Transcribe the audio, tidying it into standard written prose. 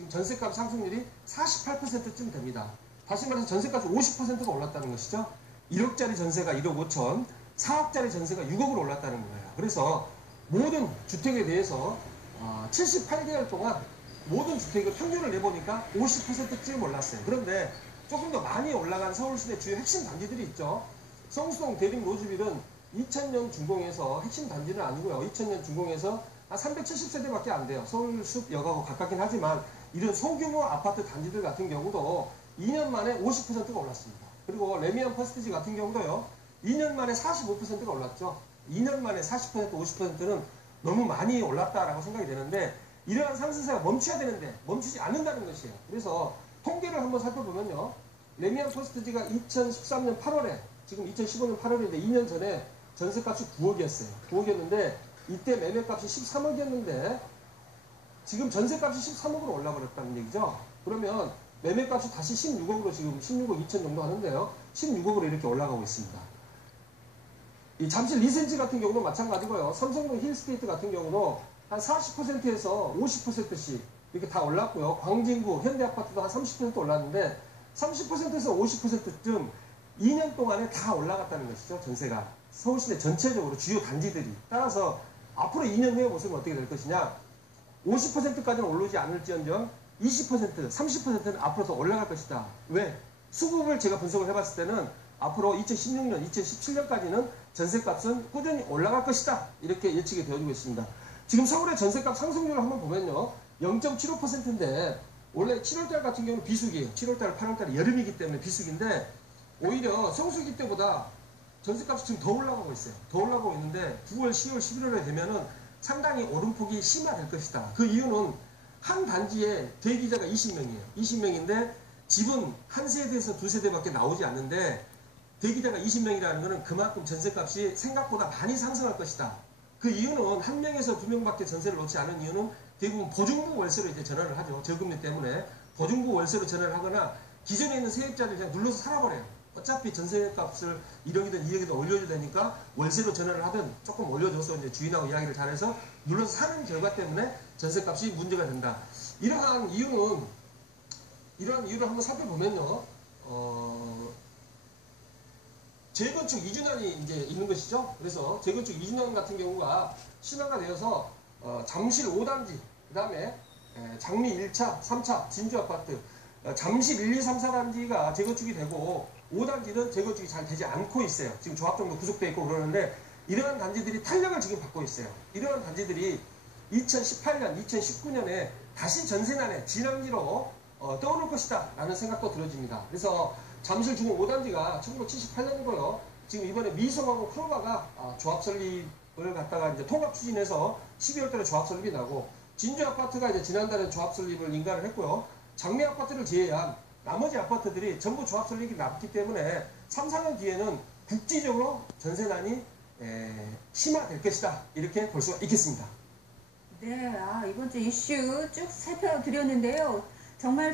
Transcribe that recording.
지금 전세값 상승률이 48%쯤 됩니다. 다시 말해서 전세값이 50%가 올랐다는 것이죠. 1억짜리 전세가 1억 5천, 4억짜리 전세가 6억으로 올랐다는 거예요. 그래서 모든 주택에 대해서 78개월 동안 모든 주택의 평균을 내보니까 50%쯤 올랐어요. 그런데 조금 더 많이 올라간 서울시내 주요 핵심 단지들이 있죠. 성수동, 대림, 로즈빌은 2000년 준공해서 핵심 단지는 아니고요. 2000년 준공해서 한 370세대밖에 안 돼요. 서울숲역하고 가깝긴 하지만 이런 소규모 아파트 단지들 같은 경우도 2년 만에 50%가 올랐습니다. 그리고 레미안 퍼스티지 같은 경우도요. 2년 만에 45%가 올랐죠. 2년 만에 40%, 50%는 너무 많이 올랐다라고 생각이 되는데 이러한 상승세가 멈춰야 되는데 멈추지 않는다는 것이에요. 그래서 통계를 한번 살펴보면요. 레미안 퍼스티지가 2013년 8월에 지금 2015년 8월인데 2년 전에 전세값이 9억이었어요. 9억이었는데 이때 매매값이 13억이었는데 지금 전세값이 13억으로 올라버렸다는 얘기죠. 그러면 매매값이 다시 16억으로 지금 16억 2천 정도 하는데요. 16억으로 이렇게 올라가고 있습니다. 이 잠실 리센지 같은 경우도 마찬가지고요. 삼성동 힐스테이트 같은 경우도 한 40%에서 50%씩 이렇게 다 올랐고요. 광진구 현대아파트도 한 30% 올랐는데 30%에서 50%쯤 2년 동안에 다 올라갔다는 것이죠. 전세가. 서울시내 전체적으로 주요 단지들이. 따라서 앞으로 2년 후의 모습은 어떻게 될 것이냐. 50%까지는 오르지 않을지언정 20%, 30%는 앞으로 더 올라갈 것이다. 왜? 수급을 제가 분석을 해봤을 때는 앞으로 2016년, 2017년까지는 전세값은 꾸준히 올라갈 것이다. 이렇게 예측이 되어지고 있습니다. 지금 서울의 전세값 상승률을 한번 보면요. 0.75%인데 원래 7월달 같은 경우는 비수기예요. 7월달, 8월달이 여름이기 때문에 비수기인데 오히려 성수기 때보다 전세값이 지금 더 올라가고 있어요. 더 올라가고 있는데 9월, 10월, 11월에 되면은 상당히 오름폭이 심화될 것이다. 그 이유는 한 단지에 대기자가 20명이에요. 20명인데 집은 한 세대에서 두 세대밖에 나오지 않는데 대기자가 20명이라는 것은 그만큼 전세값이 생각보다 많이 상승할 것이다. 그 이유는 한 명에서 두 명밖에 전세를 놓지 않은 이유는 대부분 보증부 월세로 이제 전환을 하죠. 저금리 때문에 보증부 월세로 전환을 하거나 기존에 있는 세입자를 그냥 눌러서 살아버려요. 어차피 전세값을 1억이든 2억이든 올려줘야 되니까 월세로 전환을 하든 조금 올려줘서 이제 주인하고 이야기를 잘해서 눌러서 사는 결과 때문에 전세값이 문제가 된다. 이러한 이유를 한번 살펴보면요. 재건축 이준안이 이제 있는 것이죠. 그래서 재건축 이준안 같은 경우가 신화가 되어서 잠실 5단지, 그 다음에 장미 1차, 3차 진주아파트, 잠실 1, 2, 3, 4단지가 재건축이 되고 5단지는 재건축이 잘 되지 않고 있어요. 지금 조합정도 구속되어 있고 그러는데 이러한 단지들이 탄력을 지금 받고 있어요. 이러한 단지들이 2018년, 2019년에 다시 전세난의 진앙지로 떠오를 것이다 라는 생각도 들어집니다. 그래서 잠실 중흥 5단지가 1978년이고요. 지금 이번에 미성하고 프로바가 조합 설립을 갖다가 이제 통합 추진해서 12월 달에 조합 설립이 나고 진주 아파트가 이제 지난달에 조합 설립을 인가를 했고요. 장미 아파트를 제외한 나머지 아파트들이 전부 조합 설립이 났기 때문에 3, 4년 뒤에는 국지적으로 전세난이 심화될 것이다. 이렇게 볼 수가 있겠습니다. 네, 이번 주 이슈 쭉 살펴드렸는데요. 정말